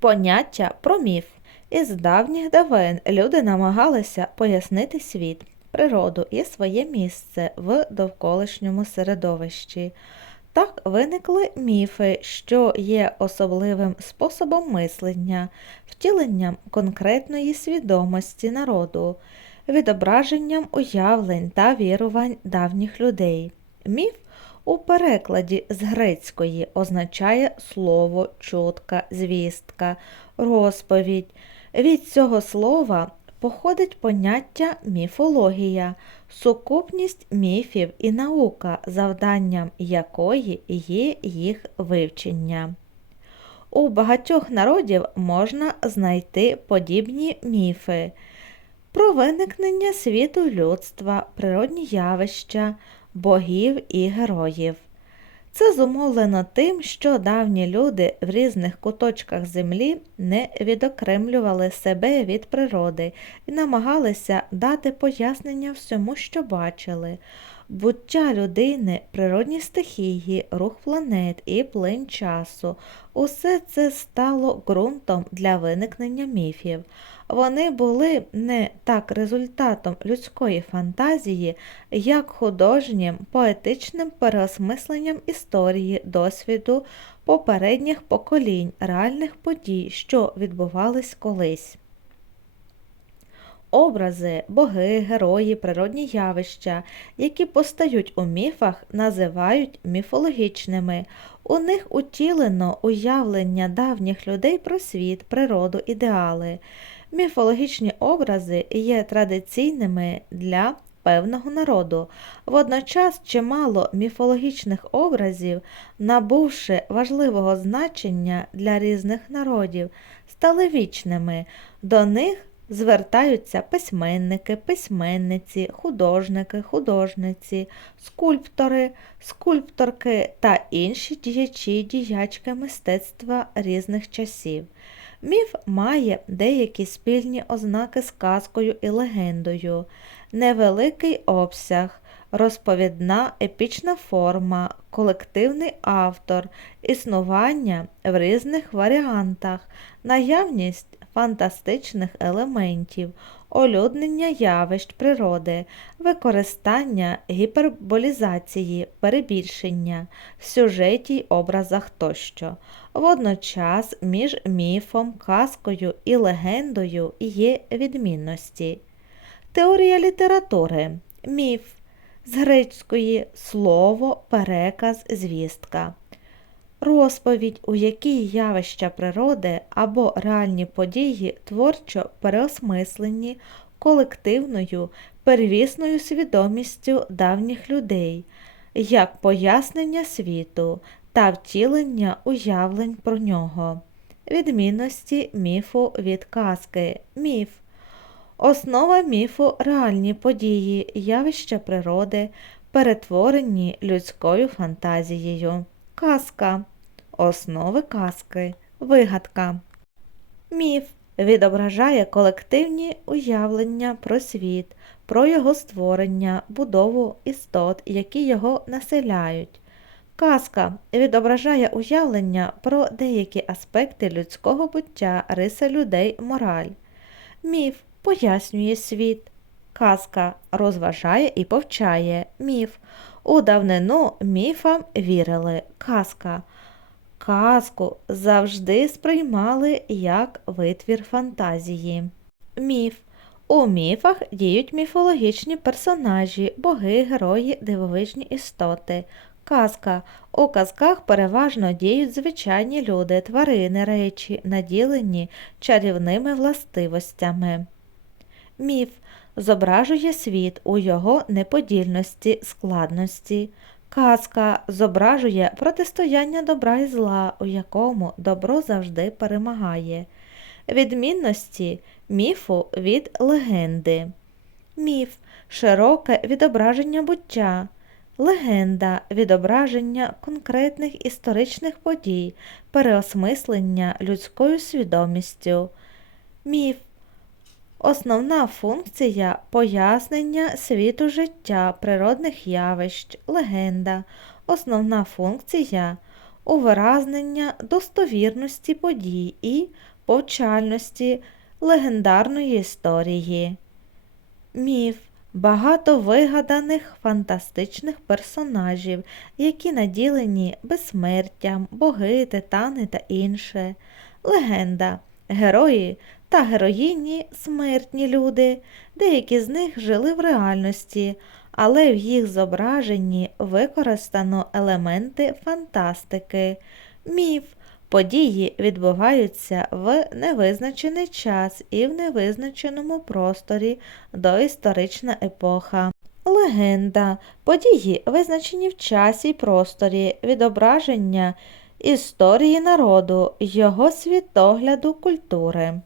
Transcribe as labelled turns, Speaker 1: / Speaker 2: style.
Speaker 1: Поняття про міф. Із давніх давен люди намагалися пояснити світ, природу і своє місце в довколишньому середовищі. Так виникли міфи, що є особливим способом мислення, втіленням конкретної свідомості народу, відображенням уявлень та вірувань давніх людей. Міф у перекладі з грецької означає слово, чутка, звістка, розповідь. Від цього слова походить поняття міфологія, сукупність міфів і наука, завданням якої є їх вивчення. У багатьох народів можна знайти подібні міфи про виникнення світу людства, природні явища, богів і героїв. Це зумовлено тим, що давні люди в різних куточках землі не відокремлювали себе від природи і намагалися дати пояснення всьому, що бачили. Буття людини, природні стихії, рух планет і плин часу усе це стало ґрунтом для виникнення міфів. Вони були не так результатом людської фантазії, як художнім, поетичним переосмисленням історії, досвіду попередніх поколінь, реальних подій, що відбувались колись. Образи, боги, герої, природні явища, які постають у міфах, називають міфологічними. У них утілено уявлення давніх людей про світ, природу, ідеали. Міфологічні образи є традиційними для певного народу. Водночас чимало міфологічних образів, набувши важливого значення для різних народів, стали вічними. До них звертаються письменники, письменниці, художники, художниці, скульптори, скульпторки та інші діячі, діячки мистецтва різних часів. Міф має деякі спільні ознаки з казкою і легендою, невеликий обсяг, розповідна епічна форма, колективний автор, існування в різних варіантах, наявність фантастичних елементів, олюднення явищ природи, використання гіперболізації, перебільшення, в сюжеті й образах тощо. Водночас між міфом, казкою і легендою є відмінності. Теорія літератури. Міф з грецької слово, переказ, звістка. Розповідь, у якій явища природи або реальні події творчо переосмислені колективною первісною свідомістю давніх людей, як пояснення світу та втілення уявлень про нього. Відмінності міфу від казки. Міф. Основа міфу реальні події, явища природи, перетворені людською фантазією. Казка. Основи казки. Вигадка. Міф відображає колективні уявлення про світ, про його створення, будову істот, які його населяють. Казка відображає уявлення про деякі аспекти людського буття, риси людей, мораль. Міф пояснює світ. Казка розважає і повчає. Міф. У давнину міфам вірили. Казка. Казку завжди сприймали як витвір фантазії. Міф. У міфах діють міфологічні персонажі, боги, герої, дивовижні істоти. Казка. У казках переважно діють звичайні люди, тварини, речі, наділені чарівними властивостями. Міф зображує світ у його неподільності, складності. Казка зображує протистояння добра і зла, у якому добро завжди перемагає. Відмінності міфу від легенди. Міф широке відображення буття. Легенда відображення конкретних історичних подій, переосмислення людською свідомістю. Міф Основна функція пояснення світу життя, природних явищ, легенда. Основна функція увиразнення достовірності подій і повчальності легендарної історії. Міф багато вигаданих фантастичних персонажів, які наділені безсмертям, боги, титани та інше. Легенда герої та героїні смертні люди. Деякі з них жили в реальності, але в їх зображенні використано елементи фантастики. Міф Події відбуваються в невизначений час і в невизначеному просторі доісторична епоха. Легенда події, визначені в часі й просторі, відображення історії народу, його світогляду культури.